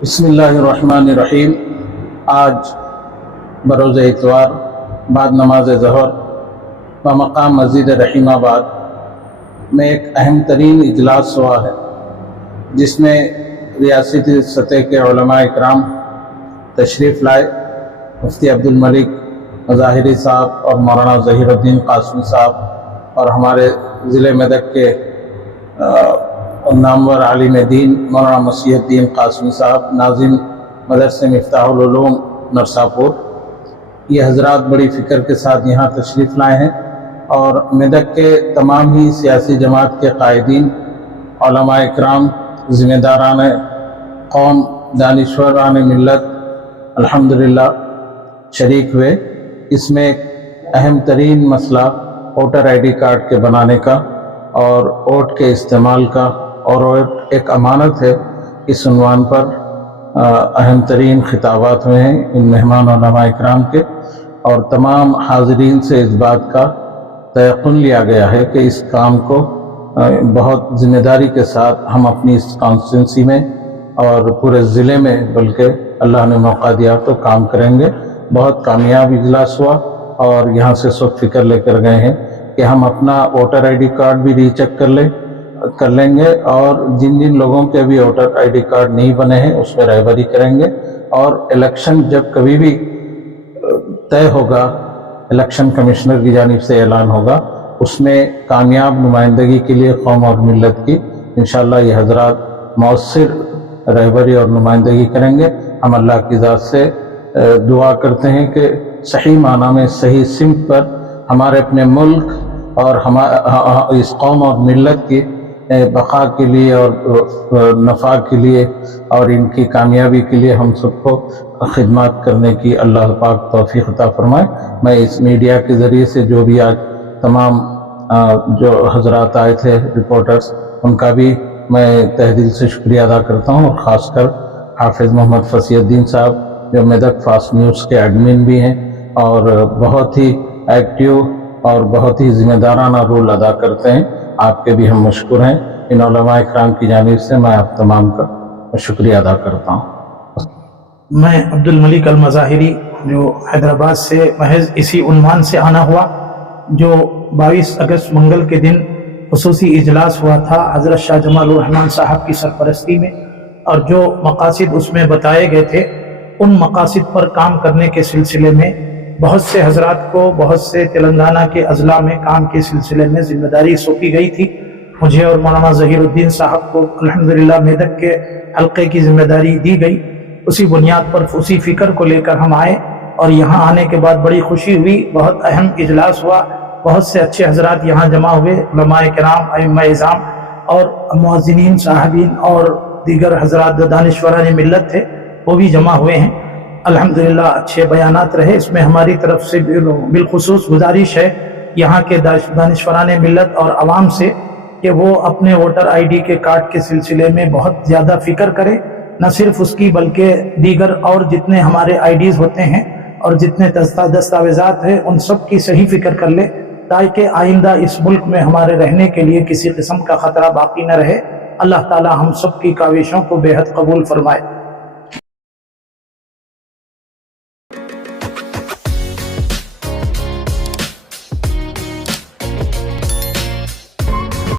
बिस्मिल्लाहिर्रहमानिर्रहीम। आज बरोज़ इतवार बाद नमाज ज़हर व मकाम मस्जिद रहीमाबाद में एक अहम तरीन इजलास हुआ है, जिसमें रियासती सतह के उलमा इकराम तशरीफ़ लाए। मुफ्ती अब्दुल मलिक मज़ाहिरी साहब और मौलाना ज़हीरुद्दीन कासमी साहब और हमारे ज़िले मेदक के नामवर आलिम दीन मौलाना मसीहुद्दीन कासमी साहब, नाज़िम मदरसे मिफ्ताहुल उलूम नरसापुर, ये हज़रात बड़ी फ़िक्र के साथ यहाँ तशरीफ़ लाए हैं और मेदक के तमाम ही सियासी जमात के कायदीन, उलमा इकराम, ज़िम्मेदारान कौम, दानिश्वरान मिल्लत अल्हम्दुलिल्लाह शरीक हुए। इसमें एक अहम तरीन मसला वोटर ID कार्ड के बनाने का और वोट के इस्तेमाल का और वोट एक अमानत है, इस उन्वान पर अहम तरीन खिताबात हुए हैं इन मेहमान उलमा इकराम के, और तमाम हाज़रीन से इस बात का तयक़ुन लिया गया है कि इस काम को बहुत ज़िम्मेदारी के साथ हम अपनी इस कॉन्स्टिट्यूंसी में और पूरे ज़िले में, बल्कि अल्लाह ने मौका दिया तो काम करेंगे। बहुत कामयाब इजलास हुआ और यहाँ से सब फिक्र लेकर गए हैं कि हम अपना वोटर ID कार्ड भी रीचेक कर लेंगे और जिन जिन लोगों के अभी वोटर ID कार्ड नहीं बने हैं उसमें रहबरी करेंगे, और इलेक्शन जब कभी भी तय होगा, इलेक्शन कमिश्नर की जानिब से ऐलान होगा, उसमें कामयाब नुमाइंदगी के लिए कौम और मिल्लत की इंशाअल्लाह ये हज़रात मौसर रहबरी और नुमाइंदगी करेंगे। हम अल्लाह की ज़ात से दुआ करते हैं कि सही माना में सही सिमत पर हमारे अपने मुल्क और इस कौम और मिल्लत की बका के लिए और नफ़ा के लिए और इनकी कामयाबी के लिए हम सबको खिदमत करने की अल्लाह पाक तौफीक अता फरमाए। मैं इस मीडिया के ज़रिए से जो भी आज तमाम जो हज़रात आए थे रिपोर्टर्स, उनका भी मैं तहे दिल से शुक्रिया अदा करता हूँ, और ख़ासकर हाफिज़ मोहम्मद फसीहुद्दीन साहब जो मेदक फास्ट न्यूज़ के एडमिन भी हैं और बहुत ही एक्टिव और बहुत ही ज़िम्मेदाराना रोल अदा करते हैं। आपके भी हम मशकूर हैं। इन उलमा इकराम की जानिब से मैं आप तमाम का शुक्रिया अदा करता हूँ। मैं अब्दुल मलिक अल मज़ाहिरी, जो हैदराबाद से महज इसी उन्वान से आना हुआ, जो 22 अगस्त मंगल के दिन खुसूसी इजलास हुआ था हज़रत शाह जमाल उर रहमान साहब की सरपरस्ती में, और जो मकासिद उसमें बताए गए थे उन मकासिद पर काम करने के सिलसिले में बहुत से हजरात को, बहुत से तेलंगाना के अजला में काम के सिलसिले में जिम्मेदारी सौंपी गई थी। मुझे और मौलाना ज़हीरुद्दीन साहब को अल्हम्दुलिल्लाह मेदक के हल्के की जिम्मेदारी दी गई। उसी बुनियाद पर, उसी फिक्र को लेकर हम आए और यहाँ आने के बाद बड़ी खुशी हुई। बहुत अहम इजलास हुआ, बहुत से अच्छे हजरात यहाँ जमा हुए, उलमा किराम, अइम्मा इज़ाम और मुअज़्ज़िनीन, साहिबीन और दीगर हजरात दानिश्वरान मिल्लत थे, वो भी जमा हुए हैं। अल्हम्दुलिल्लाह अच्छे बयानात रहे। इसमें हमारी तरफ से बिलखुसूस गुजारिश है यहाँ के दानिश्वरान मिल्लत और आवाम से कि वो अपने वोटर ID के कार्ड के सिलसिले में बहुत ज़्यादा फ़िक्र करें, न सिर्फ उसकी बल्कि दीगर और जितने हमारे IDs होते हैं और जितने दस्तावेज़ात हैं उन सब की सही फ़िक्र कर ले, ताकि आइंदा इस मुल्क में हमारे रहने के लिए किसी किस्म का ख़तरा बाकी न रहे। अल्लाह ताला हम सब की काविशों को बेहद कबूल फरमाए।